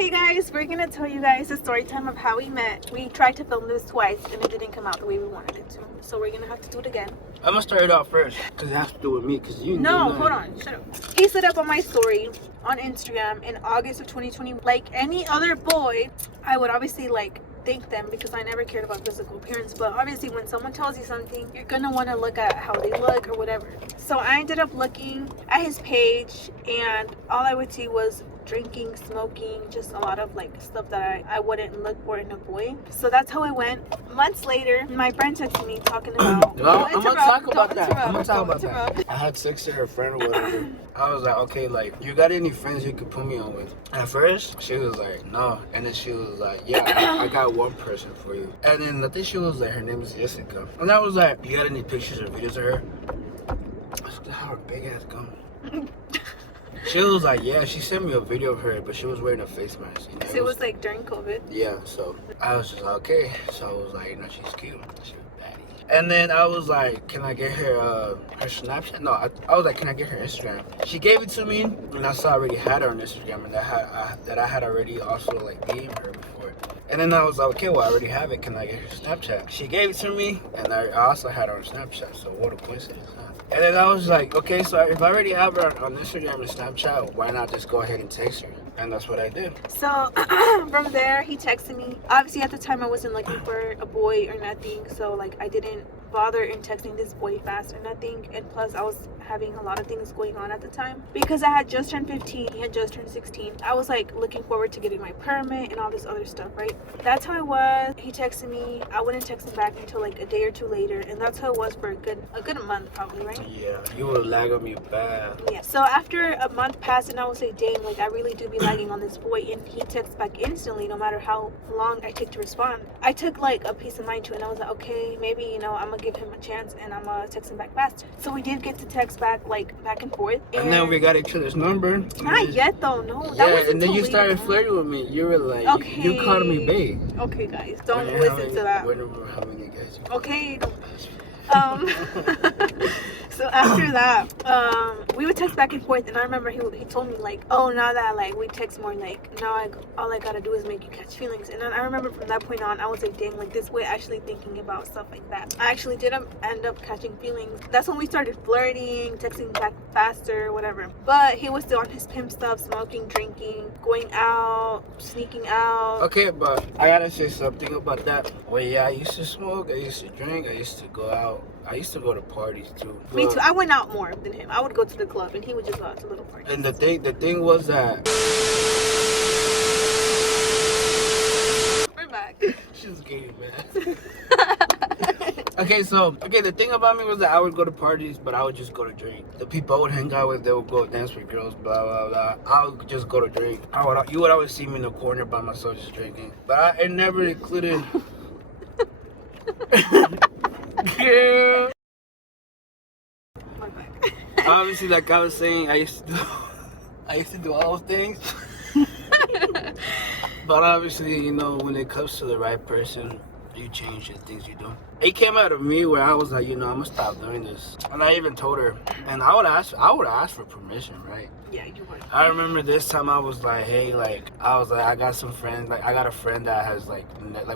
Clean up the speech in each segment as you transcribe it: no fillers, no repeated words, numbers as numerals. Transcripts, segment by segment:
Okay guys, we're gonna tell you guys the story time of how we met. We tried to film this twice and it didn't come out the way we wanted it to. So we're gonna have to do it again. I'm gonna start it off first because it has to do with me. Because you No, hold on, shut up. He set up on my story on Instagram in August of 2020. Like any other boy, I would obviously like thank them because I never cared about physical appearance, but obviously when someone tells you something, you're gonna want to look at how they look or whatever. So I ended up looking at his page and all I would see was drinking, smoking, just a lot of like stuff that I wouldn't look for in a boy. So that's how it went. Months later, my friend texted me talking about I'm gonna talk about that. I had sex with her friend or whatever. I was like, okay, like, you got any friends you could put me on with? At first, she was like, no. And then she was like, yeah, I got one person for you. And then I think she was like, her name is Jessica. And I was like, you got any pictures or videos of her? I said, how her big ass gone? She was like, yeah, she sent me a video of her, but she was wearing a face mask. You know? It was like during COVID. Yeah, so I was just like, okay. So I was like, you know, she's cute. She's baddie. And then I was like, can I get her Snapchat? No, I was like, can I get her Instagram? She gave it to me, and I saw I already had her on Instagram, and that I had already also like DM'd her before. And then I was like, okay, well, I already have it. Can I get her Snapchat? She gave it to me, and I also had her on Snapchat. So what a coincidence, huh? And then I was like, okay, so if I already have her on Instagram and Snapchat, why not just go ahead and text her? And that's what I did. So from there, he texted me. Obviously, at the time, I wasn't looking for a boy or nothing. So like, I didn't bother in texting this boy fast or nothing. And plus, I was having a lot of things going on at the time because I had just turned 15. He had just turned 16. I was like looking forward to getting my permit and all this other stuff, right? That's how it was. He texted me. I wouldn't text him back until like a day or two later, and that's how it was for a good month probably, right? Yeah, you would lag on me bad. Yeah. So after a month passed, and I would say, dang, like I really do be lagging on this boy, and he texts back instantly, no matter how long I take to respond. I took like a peace of mind to it, and I was like, okay, maybe I'm gonna give him a chance, and I'm gonna text him back fast. So we did get to text back like back and forth. And then we got each other's number. Not yet though, no. Yeah, and then you started flirting with me. You were like, okay, you called me babe. Okay, guys, don't listen to that. How many guys? Okay. So after that, we would text back and forth, and I remember he told me like, oh, now that like we text more, like now all I gotta do is make you catch feelings. And then I remember from that point on, I was like, dang, like this boy actually thinking about stuff like that. I actually did end up catching feelings. That's when we started flirting, texting back faster, whatever. But he was still on his pimp stuff, smoking, drinking, going out, sneaking out. Okay, but I gotta say something about that. Well, yeah, I used to smoke, I used to drink, I used to go out. I used to go to parties too. Me too. I went out more than him. I would go to the club and he would just go out to little parties. And the thing was that we're back. She's gay, man. Okay, the thing about me was that I would go to parties, but I would just go to drink. The people I would hang out with, they would go dance with girls, blah blah blah. I would just go to drink. You would always see me in the corner by myself just drinking, but it never included. Yeah. Obviously, like I was saying, I used to do all those things. But obviously, when it comes to the right person, you change the things you do. It came out of me where I was like, I'm gonna stop doing this. And I even told her, and I would ask for permission, right? Yeah, you would. I remember this time I was like, hey, I got some friends, like I got a friend that has like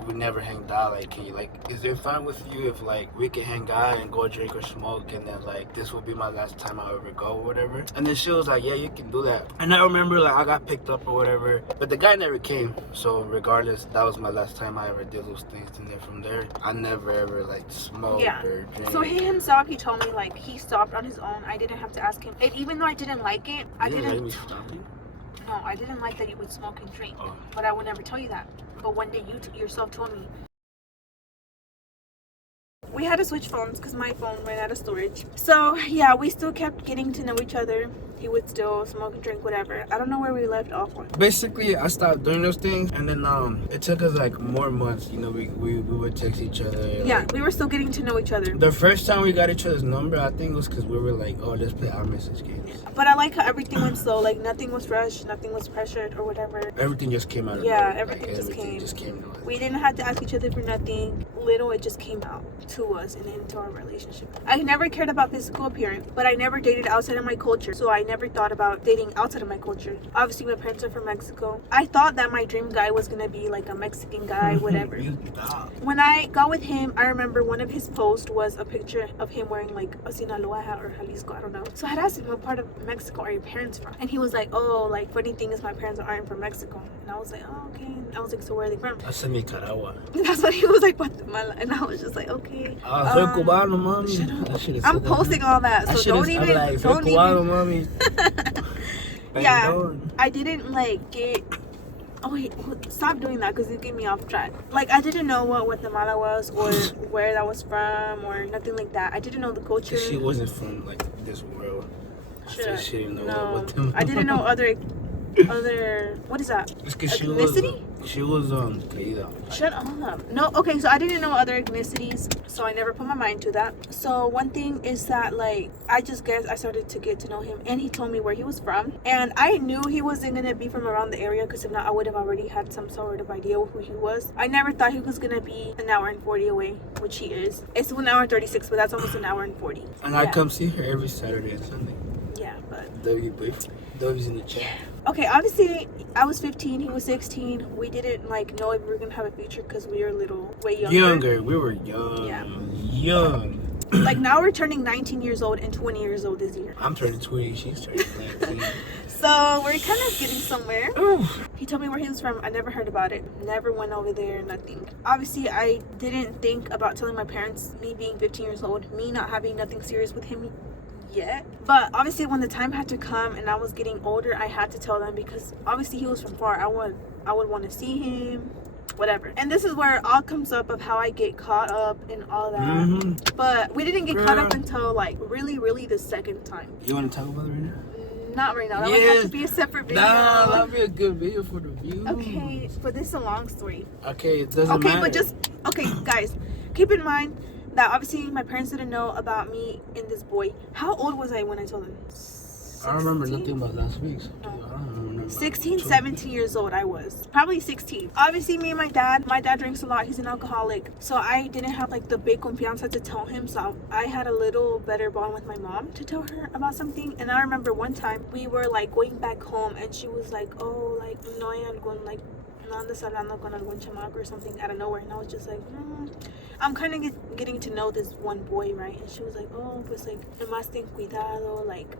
we never hanged out. Like, can you is it fine with you if like we can hang out and go drink or smoke, and then like this will be my last time I'll ever go or whatever? And then she was like, yeah, you can do that. And I remember like I got picked up or whatever, but the guy never came. So regardless, that was my last time I ever did those things. And then from there, I never ever like smoked or drank. So he himself, he told me like he stopped on his own. I didn't have to ask him. And even though I didn't like it, I didn't let me stop you? No, I didn't like that you would smoke and drink. Oh. But I would never tell you that. But one day you yourself told me. We had to switch phones because my phone ran out of storage. So yeah, we still kept getting to know each other. He would still smoke and drink, whatever. I don't know where we left off on. Basically, I stopped doing those things, and then it took us like more months. We would text each other. Yeah, we were still getting to know each other. The first time we got each other's number, I think it was because we were like, oh, let's play our message games. But I like how everything went slow. Like nothing was rushed, nothing was pressured or whatever. Everything just came out. Yeah, everything just came. To us. We didn't have to ask each other for nothing. Little, it just came out to us and into our relationship. I never cared about physical appearance, but I never dated outside of my culture, so I never never thought about dating outside of my culture. Obviously, my parents are from Mexico. I thought that my dream guy was gonna be like a Mexican guy, whatever. When I got with him, I remember one of his posts was a picture of him wearing like a Sinaloa hat or Jalisco, I don't know. So I had asked him, what part of Mexico are your parents from? And he was like, oh, like funny thing is my parents aren't from Mexico. And I was like, oh, okay. And I was like, so where are they from? I said Nicaragua. That's what he was like, Guatemala. And I was just like, okay. Soy cubano, mami. I'm posting all that, so don't even. Like, soy cubano, mami. Yeah, I didn't like get. Oh wait, stop doing that because you get me off track. Like I didn't know what Guatemala was or where that was from or nothing like that. I didn't know the culture. She wasn't from like this world. She didn't know what Guatemala. I didn't know other. What is that? It's because she was caída. Shut up. No, okay, so I didn't know other ethnicities, so I never put my mind to that. So one thing is that like I just guess I started to get to know him, and he told me where he was from, and I knew he wasn't gonna be from around the area because if not I would have already had some sort of idea who he was. I never thought he was gonna be an hour and 40 away, which he is. It's 1 hour and 36, but that's almost an hour and 40. And I come see her every Saturday and Sunday. Yeah, but W's in the chat. Okay, obviously I was 15, he was 16. We didn't like know if we were gonna have a future because we were way younger. We were young. Yeah. Young. Like now we're turning 19 years old and 20 years old this year. I'm turning 20, she's turning 19. So we're kind of getting somewhere. Ooh. He told me where he was from. I never heard about it. Never went over there, nothing. Obviously, I didn't think about telling my parents, me being 15 years old, me not having nothing serious with him yet. But obviously when the time had to come and I was getting older, I had to tell them because obviously he was from far. I would want to see him, whatever. And this is where it all comes up of how I get caught up and all that. Mm-hmm. But we didn't get caught up until like really the second time. You want to talk about it right now? Not right now. That would have to be a separate video. Nah, that'll be a good video for the views. Okay, but this is a long story. Okay, it doesn't matter. Okay, but guys, keep in mind that obviously my parents didn't know about me and this boy. How old was I when I told them? 16? I don't remember nothing about last week. So No. I don't remember. 16, 17 years old I was. Probably 16. Obviously me and my dad drinks a lot. He's an alcoholic. So I didn't have like the big confianza to tell him. So I had a little better bond with my mom to tell her about something. And I remember one time we were like going back home and she was like, oh, like no hay algún like no andas hablando con algún chamaco or something out of nowhere. And I was just like, I'm kind of getting to know this one boy, right? And she was like, oh, pues like, nomás ten cuidado, like,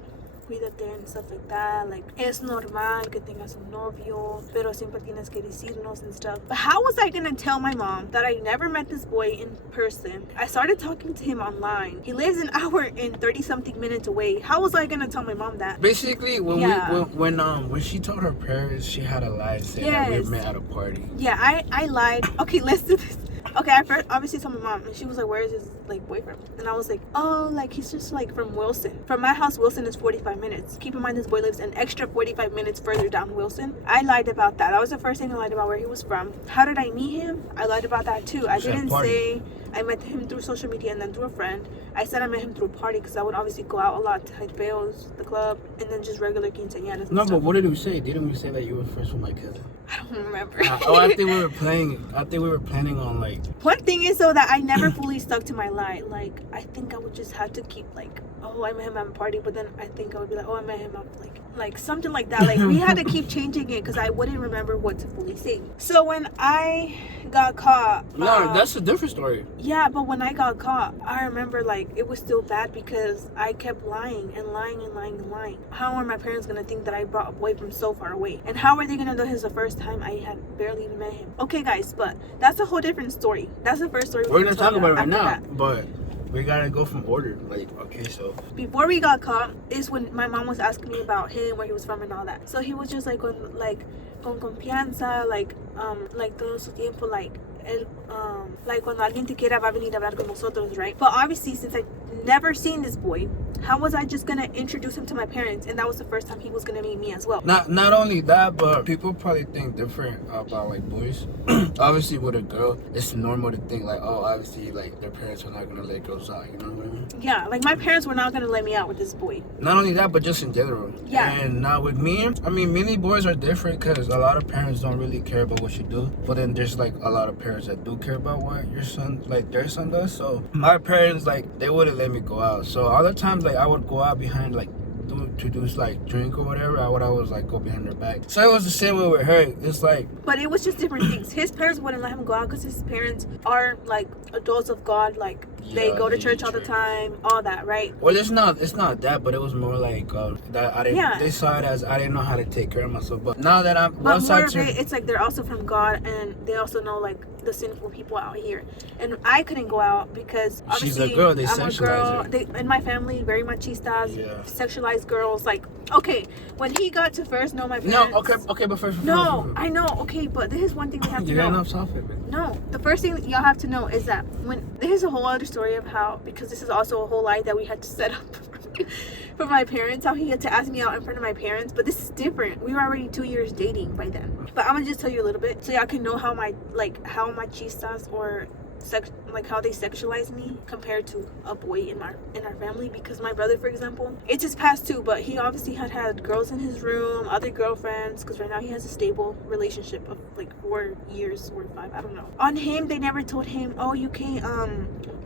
cuídate and stuff like that. Like, es normal que tengas un novio, pero siempre tienes que decirnos and stuff. But how was I gonna tell my mom that I never met this boy in person? I started talking to him online. He lives an hour and 30-something minutes away. How was I gonna tell my mom that? Basically, when she told her parents, she had a lie saying that we met at a party. Yeah, I lied. Okay, let's do this. Okay, I first obviously told my mom, and she was like, where is his like boyfriend? And I was like, oh, like he's just like from Wilson. From my house, Wilson is 45 minutes. Keep in mind this boy lives an extra 45 minutes further down Wilson. I lied about that. That was the first thing I lied about, where he was from. How did I meet him? I lied about that too. I didn't say I met him through social media and then through a friend. I said I met him through a party because I would obviously go out a lot to Hypeos, the club, and then just regular quinceañeras. No, but what did we say? Didn't we say that you were friends with my cousin? I don't remember. I think we were planning on like. One thing is though that I never fully stuck to my lie. Like I think I would just have to keep like, oh, I met him at a party, but then I think I would be like, oh, I met him at like something like that. Like we had to keep changing it because I wouldn't remember what to fully say. So when I got caught, no, that's a different story. Yeah, but when I got caught, I remember like it was still bad because I kept lying and lying and lying and lying. How are my parents gonna think that I brought a boy from so far away? And how are they gonna know this is the first time I had barely even met him? Okay, guys, but that's a whole different story. That's the first story we're gonna talk about it right now, that. But we gotta go from order. Like, okay, so before we got caught is when my mom was asking me about him, where he was from and all that. So he was just like con confianza, like todo su tiempo, like cuando alguien te quiera va a venir a hablar con nosotros, right? But obviously since I never seen this boy, how was I just gonna introduce him to my parents? And that was the first time he was gonna meet me as well. Not only that, but people probably think different about like boys. Obviously with a girl, it's normal to think like, oh, obviously like their parents are not gonna let girls out, you know what I mean? Yeah, like my parents were not gonna let me out with this boy. Not only that, but just in general. Yeah. And now with me, I mean, many boys are different because a lot of parents don't really care about what you do. But then there's like a lot of parents that do care about what your son, like their son does. So my parents, like, they wouldn't let me go out. So all the times, like, I would go out behind, like, to do like drink or whatever, I would always like go behind her back. So it was the same way with her. It's like, but it was just different things. His parents wouldn't let him go out because his parents are like adults of God. Like they go to church all the time, all that, right? Well, it's not that, but it was more like that. I didn't. Yeah. They saw it as I didn't know how to take care of myself. But now that I'm, But more of it, it's like they're also from God, and they also know like the sinful people out here. And I couldn't go out because obviously she's a girl. They I'm a girl. sexualize her. They, in my family, very machistas, Yeah. sexualized girls. Like, okay, when he got to first know my parents. No, okay, but first. No, I know. Okay, but this is one thing we have to You got know. enough topic, man. No, the first thing that y'all have to know is that when there's a whole other story of how, because this is also a whole lie that we had to set up for my parents, how he had to ask me out in front of my parents. But this is different. We were already 2 years dating by then. But I'm gonna just tell you a little bit so y'all can know how my chistas or like how they sexualize me compared to a boy in our family. Because my brother, for example, it's his past too, but he obviously had girls in his room, other girlfriends, because right now he has a stable relationship of like 4 years or 5, I don't know. On him, they never told him, oh, you can't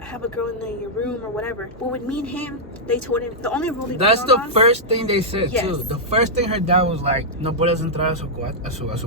have a girl in your room or whatever. But with me and him, they told him the only rule they That's put the on us, first thing they said Yes. too. The first thing her dad was like, no puedes entrar a su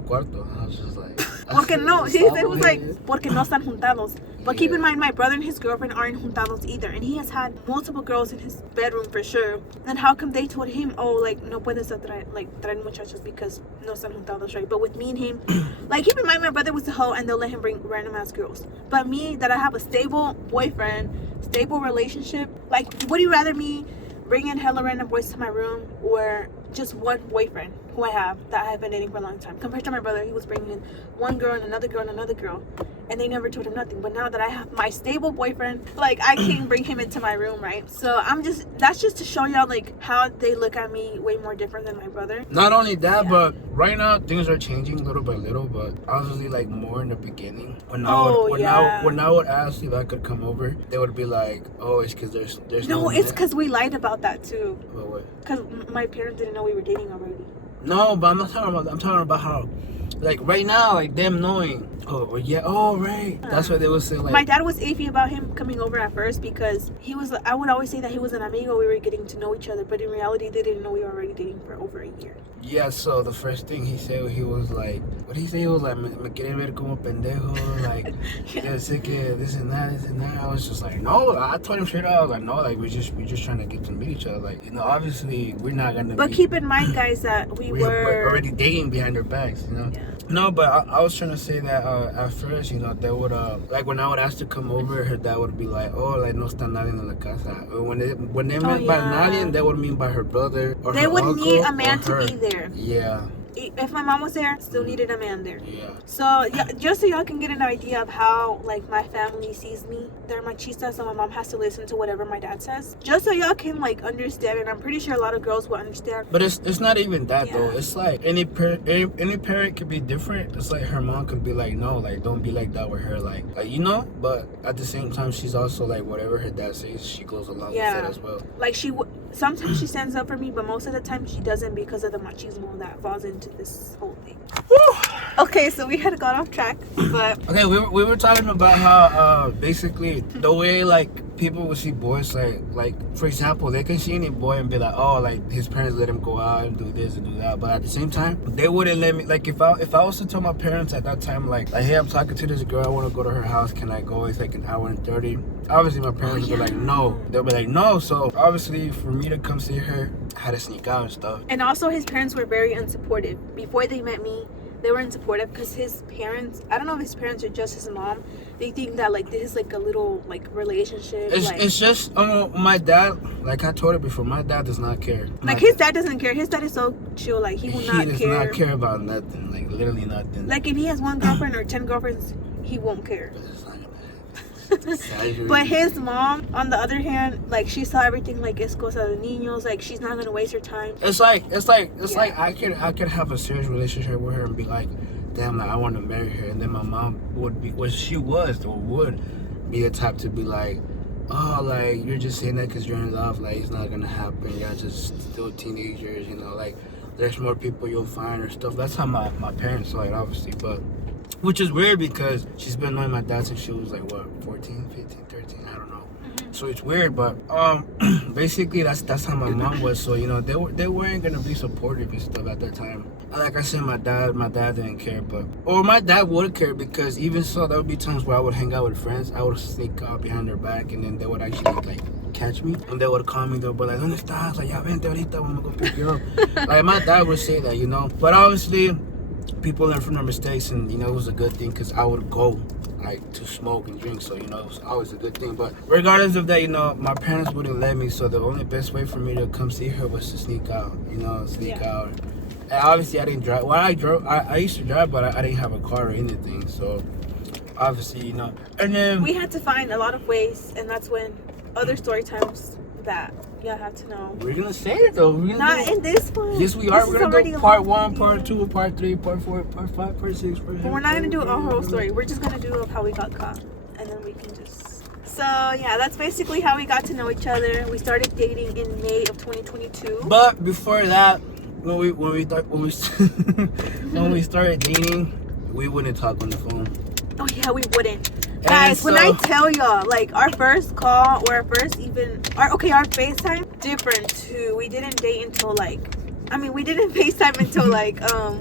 cuarto. And I was just like, Porque no, he said it was like, porque no están juntados. But keep in mind, my brother and his girlfriend aren't juntados either. And he has had multiple girls in his bedroom for sure. Then how come they told him, oh, like, no puedes traer muchachos because no están juntados, right? But with me and him, like, keep in mind, my brother was a hoe and they'll let him bring random ass girls. But me, that I have a stable boyfriend, stable relationship, like, would you rather me bring in hella random boys to my room or just one boyfriend who I have that I have been dating for a long time? Compared to my brother, he was bringing in one girl and another girl and another girl, and they never told him nothing. But now that I have my stable boyfriend, like, I can bring him into my room, right? So that's just to show y'all like how they look at me way more different than my brother. not only that, but right now things are changing little by little. But obviously, like more in the beginning, when I would ask if I could come over, they would be like, oh, it's because there's No, it's because we lied about that too. But what? Because my parents didn't know we were dating already. No, but I'm not talking about that. I'm talking about how, like right now, like them knowing. Oh yeah. Oh right. That's what they would say. Like my dad was iffy about him coming over at first because he was. I would always say that he was an amigo. We were getting to know each other, but in reality, they didn't know we were already dating for over a year. yeah. So the first thing he said, he was like, what did he say? He was like, me quiere ver como pendejo. Like, yeah, sé que this and that, this and that. I was just like, no. I told him straight out. I was like, no. Like we just trying to get to meet each other. Like, you know, obviously we're not gonna. But keep in mind, guys, that we were already dating behind their backs. You know. Yeah. No, but I was trying to say that at first, you know, they would like when I would ask to come over, her dad would be like, oh, like no está nadie en la casa. When they meant by nadie, they would mean by her brother or they her would uncle need a man or to her. be there. Yeah. If my mom was there, still needed a man there. Yeah. So just so y'all can get an idea of how like my family sees me, they're machistas, so my mom has to listen to whatever my dad says. Just so y'all can like understand, and I'm pretty sure a lot of girls will understand. But it's not even that though. Yeah. It's like any parent could be different. It's like her mom could be like, no, like don't be like that with her, like you know. But at the same time, she's also like whatever her dad says, she goes along with it as well. Like sometimes she stands up for me, but most of the time she doesn't because of the machismo that falls into this whole thing. Okay, so we had got off track, but okay, we were talking about how basically the way like people would see boys like for example, they can see any boy and be like, oh, like his parents let him go out and do this and do that, but at the same time they wouldn't let me. Like if I was to tell my parents at that time like hey, I'm talking to this girl, I want to go to her house, can I go? It's like an hour and 30. Obviously my parents would be like no. They'll be like no. So obviously for me to come see her, I had to sneak out and stuff. And also his parents were very unsupportive. Before they met me, they were unsupportive because his parents, I don't know if his parents or just his mom, they think that like this is like a little like relationship. It's just my dad, like I told her before, my dad does not care. Like his dad doesn't care. His dad is so chill. Like he does not care about nothing. Like literally nothing. Like if he has one girlfriend or 10 girlfriends, he won't care. But his mom, on the other hand, like she saw everything like es cosa de niños. Like she's not gonna waste her time. It's like I could have a serious relationship with her and be like, damn, like I want to marry her, and then my mom would be would be the type to be like, oh, like you're just saying that because you're in love, like it's not gonna happen. You're just still teenagers, you know, like there's more people you'll find or stuff. That's how my parents saw it, obviously, but. Which is weird because she's been knowing my dad since she was like, what, 14, 15, 13, I don't know. So it's weird, but basically that's how my mom was. So you know they weren't gonna be supportive and stuff at that time. Like I said, my dad didn't care, or my dad would care, because even so, there would be times where I would hang out with friends. I would sneak out behind their back, and then they would actually like catch me, and they would call me. They'll be like, "¿Dónde estás?" Like, "Ya vente ahorita, I'm gonna go pick you up." Like my dad would say that, you know. But obviously, people learn from their mistakes, and you know it was a good thing, because I would go like to smoke and drink, so you know it was always a good thing. But regardless of that, you know, my parents wouldn't let me, so the only best way for me to come see her was to sneak out, you know, out. And obviously I didn't drive. Well, I used to drive, but I didn't have a car or anything, so obviously, you know. And then we had to find a lot of ways, and that's when other story times that y'all have to know. We're gonna say it though. Not in this one. Yes, we are. This We're is gonna already do a part long 1, part video. 2, part 3, part 4, part 5, part 6, part 7. But we're not gonna do a whole story. We're just gonna do of how we got caught, and then we can just. So yeah, that's basically how we got to know each other. We started dating in May of 2022. But before that, when we started dating, we wouldn't talk on the phone. Oh yeah, we wouldn't. Guys, when I tell y'all, like our first call or our FaceTime, different too. We didn't date until we didn't FaceTime until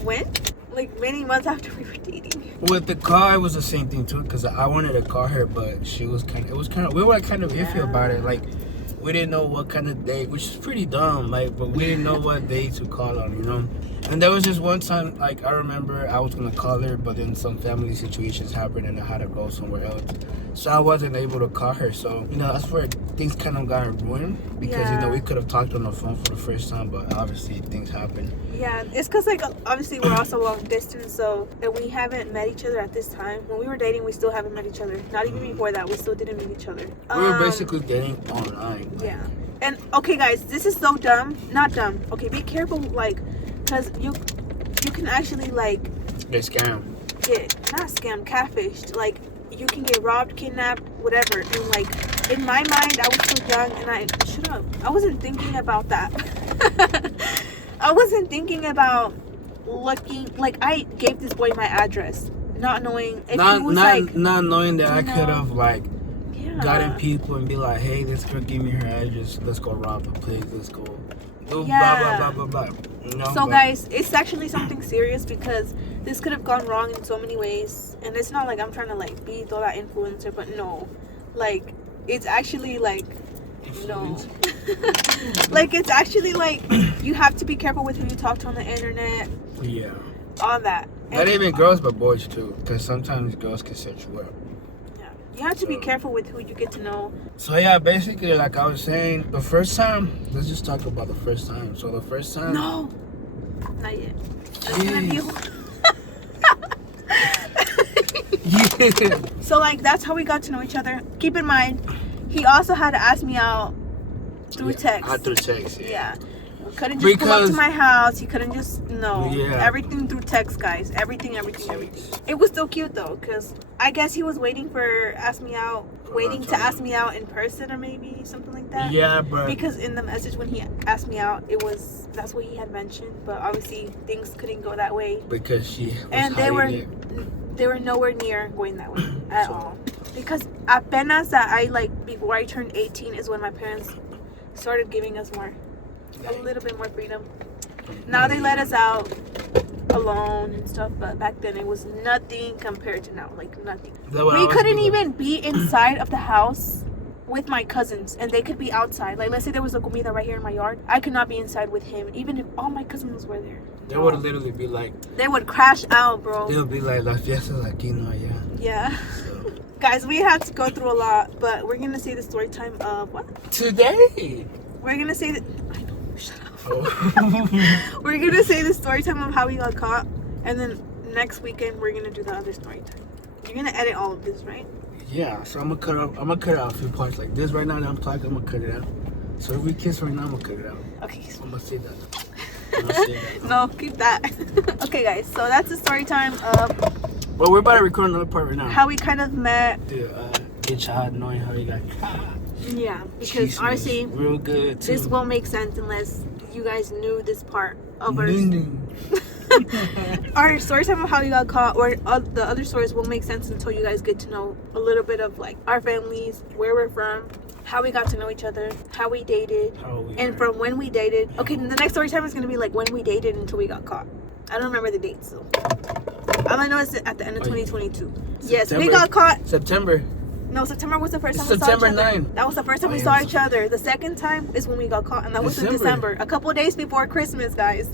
when? Like many months after we were dating. With the car, it was the same thing too, because I wanted to call her, but we were kind of iffy about it. Like, we didn't know what kind of date, which is pretty dumb, but we didn't know what day to call on, you know. And there was just one time, like, I remember I was gonna call her, but then some family situations happened and I had to go somewhere else, so I wasn't able to call her. So, you know, that's where things kind of got ruined, because you know, we could have talked on the phone for the first time, but obviously things happened. Yeah, it's because obviously we're also long distance, so, and we haven't met each other at this time. When we were dating, we still haven't met each other. Not even before that, we still didn't meet each other. We were basically dating online. Yeah. And okay, guys, this is so dumb. Not dumb. Okay, be careful, because you can actually Get scammed. not scammed, catfished. Like, you can get robbed, kidnapped, whatever. And in my mind, I was so young, and I wasn't thinking about that. I wasn't thinking about looking. Like, I gave this boy my address, not knowing if he was not knowing that I could have gotten yeah. people and be like, "Hey, this girl give me her address. Let's go rob a place. Let's go do Yeah. blah blah blah blah blah." You know, So guys, it's actually something serious, because this could have gone wrong in so many ways. And it's not like I'm trying to be that influencer, but no, it's actually no. It's actually you have to be careful with who you talk to on the internet. Yeah. All that. Not even girls, but boys too, because sometimes girls can set you up. Yeah. You have to be careful with who you get to know. So yeah, basically, like I was saying, the first time. Let's just talk about the first time. So the first time. No. Not yet. That's gonna be. Yeah. So that's how we got to know each other. Keep in mind, he also had to ask me out through text. Through text, Yeah. Couldn't just pull up to my house. He couldn't just everything through text, guys. Everything. It was still cute though, because I guess he was waiting to ask me out in person, or maybe something like that. Yeah, but because in the message when he asked me out, that's what he had mentioned. But obviously things couldn't go that way, because she was they were nowhere near going that way at all. Because apenas that before I turned 18 is when my parents started giving us a little bit more freedom. Now they let us out alone and stuff, but back then it was nothing compared to now. Nothing. We couldn't even be inside of the house with my cousins, and they could be outside. Let's say there was a comida right here in my yard, I could not be inside with him, even if all my cousins were there. They would literally be they would crash out, bro. They would be like, "La fiesta's aquí no allá." Yeah. So. Guys, we had to go through a lot, but we're gonna say the story time of what? Today. We're gonna say that. I know. Shut up. Oh. We're gonna say the story time of how we got caught, and then next weekend we're gonna do the other story time. You're gonna edit all of this, right? Yeah. So I'm gonna cut out a few parts like this right now that I'm talking. I'm gonna cut it out. So if we kiss right now, I'm gonna cut it out. Okay. I'm gonna say that. No, keep that. Okay, guys. So that's the story time of. Well, we're about to record another part right now. How we kind of met. Get y'all knowing how we got caught. Yeah, because honestly, real good too. This won't make sense unless you guys knew this part of our our story time of how we got caught, or the other stories won't make sense until you guys get to know a little bit of our families, where we're from, how we got to know each other, how we dated, How we and were. from when we dated. Okay, the next story time is gonna be like when we dated until we got caught. I don't remember the dates though. All I know is at the end of 2022. Yes, we September. got caught. September. No, September was the first time September we saw each other. 9. That was the first time Oh, we yeah, saw it was each other. The second time is when we got caught, and that was in December. December. A couple days before Christmas, guys.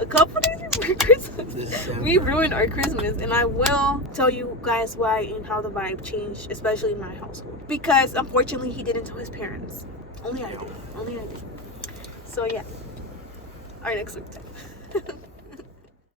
A couple days before Christmas. December. We ruined our Christmas, and I will tell you guys why and how the vibe changed, especially in my household. Because unfortunately, he didn't tell his parents. Only I did. Only I did. So yeah. Our next week.